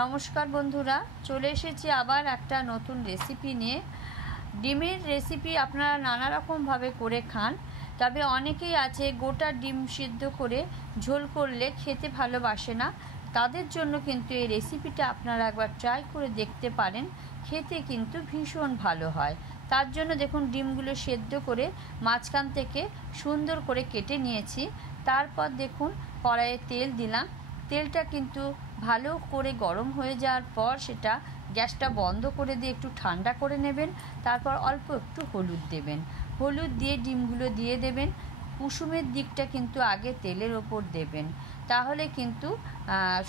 নমস্কার বন্ধুরা, চলে এসেছি আবার একটা নতুন রেসিপি নিয়ে। ডিমের রেসিপি আপনারা নানা রকমভাবে করে খান, তবে অনেকেই আছে গোটা ডিম সিদ্ধ করে ঝোল করলে খেতে ভালোবাসে না। তাদের জন্য কিন্তু এই রেসিপিটা আপনারা একবার ট্রাই করে দেখতে পারেন, খেতে কিন্তু ভীষণ ভালো হয়। তার জন্য দেখুন ডিমগুলো সেদ্ধ করে মাঝখান থেকে সুন্দর করে কেটে নিয়েছি। তারপর দেখুন কড়াইয়ে তেল দিলাম। তেলটা কিন্তু ভালো করে গরম হয়ে যাওয়ার পর সেটা গ্যাসটা বন্ধ করে দিয়ে একটু ঠান্ডা করে নেবেন। তারপর অল্প একটু হলুদ দেবেন, হলুদ দিয়ে ডিমগুলো দিয়ে দেবেন। কুসুমের দিকটা কিন্তু আগে তেলের ওপর দেবেন, তাহলে কিন্তু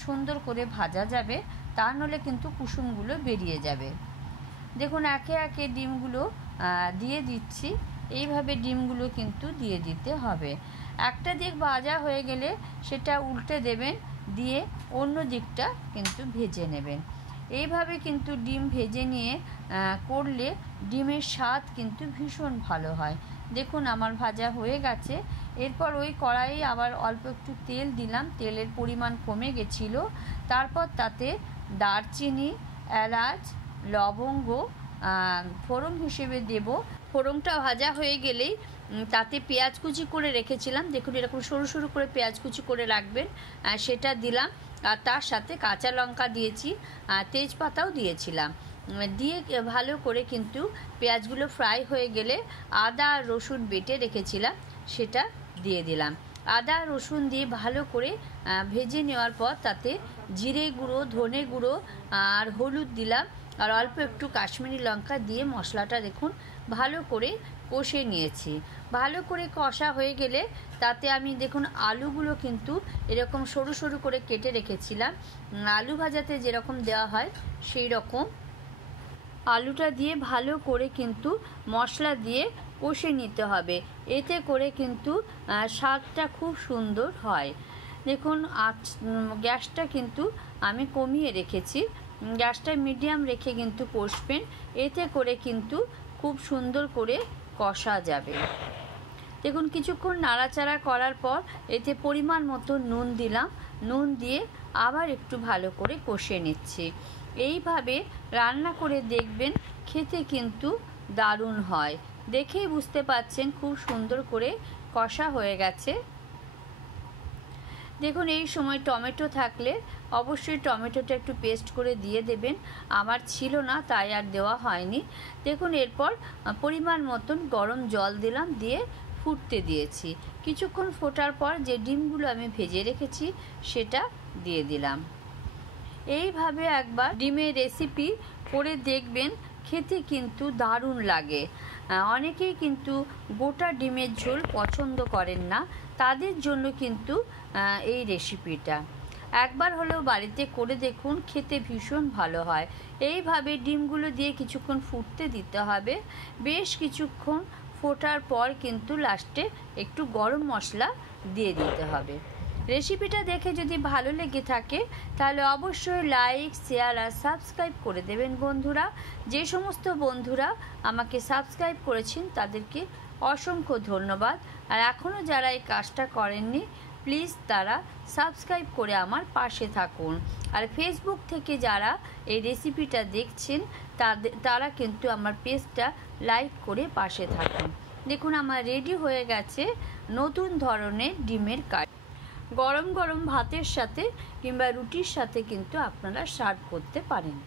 সুন্দর করে ভাজা যাবে, তা নাহলে কিন্তু কুসুমগুলো বেরিয়ে যাবে। দেখুন একে একে ডিমগুলো দিয়ে দিচ্ছি। এইভাবে ডিমগুলো কিন্তু দিয়ে দিতে হবে। একটা দিক ভাজা হয়ে গেলে সেটা উল্টে দেবেন, দিয়ে অন্য দিকটা কিন্তু ভেজে নেবেন। এইভাবে কিন্তু ডিম ভেজে নিয়ে করলে ডিমের স্বাদ কিন্তু ভীষণ ভালো হয়। দেখুন আমার ভাজা হয়ে গেছে। এরপর ওই কড়াইয়ে আবার অল্প একটু তেল দিলাম, তেলের পরিমাণ কমে গেছিলো। তারপর তাতে দারচিনি, এলাচ, লবঙ্গ ফোড়ন হিসেবে দেব। ফোড়নটা ভাজা হয়ে গেলেই তাতে পেঁয়াজ কুচি করে রেখেছিলাম, দেখুন এরকম সরু সরু করে পেঁয়াজ কুচি করে রাখবেন, সেটা দিলাম। আর তার সাথে কাঁচা লঙ্কা দিয়েছি, তেজপাতাও দিয়েছিলাম। দিয়ে ভালো করে কিন্তু পেঁয়াজগুলো ফ্রাই হয়ে গেলে আদা আর রসুন বেটে রেখেছিলাম সেটা দিয়ে দিলাম। আদা রসুন দিয়ে ভালো করে ভেজে নেওয়ার পর তাতে জিরে গুঁড়ো, ধনে গুঁড়ো আর হলুদ দিলাম, আর অল্প একটু কাশ্মীরি লঙ্কা দিয়ে মশলাটা দেখুন ভালো করে কষে নিয়েছি। ভালো করে কষা হয়ে গেলে তাতে আমি দেখুন আলুগুলো কিন্তু এরকম সরু সরু করে কেটে রেখেছিলাম। আলু ভাজাতে যেরকম দেওয়া হয় সেই রকম আলুটা দিয়ে ভালো করে কিন্তু মশলা দিয়ে কষে নিতে হবে, এতে করে কিন্তু স্বাদটা খুব সুন্দর হয়। দেখুন গ্যাসটা কিন্তু আমি কমিয়ে রেখেছি, গ্যাসটা মিডিয়াম রেখে কিন্তু কষবেন, এতে করে কিন্তু খুব সুন্দর করে কষা যাবে। দেখুন কিছুক্ষণ নাড়াচাড়া করার পর এতে পরিমাণ মতো নুন দিলাম, নুন দিয়ে আবার একটু ভালো করে কষে নিচ্ছি। এইভাবে রান্না করে দেখবেন, খেতে কিন্তু দারুণ হয়। দেখেই বুঝতে পাচ্ছেন খুব সুন্দর করে কষা হয়ে গেছে। দেখুন এই সময় টমেটো থাকলে অবশ্যই টমেটোটা একটু পেস্ট করে দিয়ে দেবেন, আমার ছিল না তাই আর দেওয়া হয়নি। দেখুন এরপর পরিমাণ মতন গরম জল দিলাম, দিয়ে ফুটতে দিয়েছি। কিছুক্ষণ ফোটার পর যে ডিমগুলো আমি ভেজে রেখেছি সেটা দিয়ে দিলাম। এইভাবে একবার ডিমের রেসিপি করে দেখবেন, খেতে কিন্তু দারুণ লাগে। অনেকেই কিন্তু গোটা ডিমের ঝোল পছন্দ করেন না, তাদের জন্য কিন্তু এই রেসিপিটা একবার হলেও বাড়িতে করে দেখুন, খেতে ভীষণ ভালো হয়। এইভাবে ডিমগুলো দিয়ে কিছুক্ষণ ফুটতে দিতে হবে। বেশ কিছুক্ষণ ফোটার পর কিন্তু লাস্টে একটু গরম মশলা দিয়ে দিতে হবে। রেসিপিটা দেখে যদি ভালো লেগে থাকে তাহলে অবশ্যই লাইক, শেয়ার আর সাবস্ক্রাইব করে দেবেন বন্ধুরা। যে সমস্ত বন্ধুরা আমাকে সাবস্ক্রাইব করেছেন তাদেরকে অসংখ্য ধন্যবাদ। আর এখনও যারা এই কাজটা করেননি প্লিজ তারা সাবস্ক্রাইব করে আমার পাশে থাকুন। আর ফেসবুক থেকে যারা এই রেসিপিটা দেখছেন তারা কিন্তু আমার পেজটা লাইক করে পাশে থাকুন। দেখুন আমার রেডি হয়ে গেছে নতুন ধরনের ডিমের কারি। গরম গরম ভাতের সাথে কিংবা রুটির সাথে কিন্তু আপনারা সার্ভ করতে পারেন।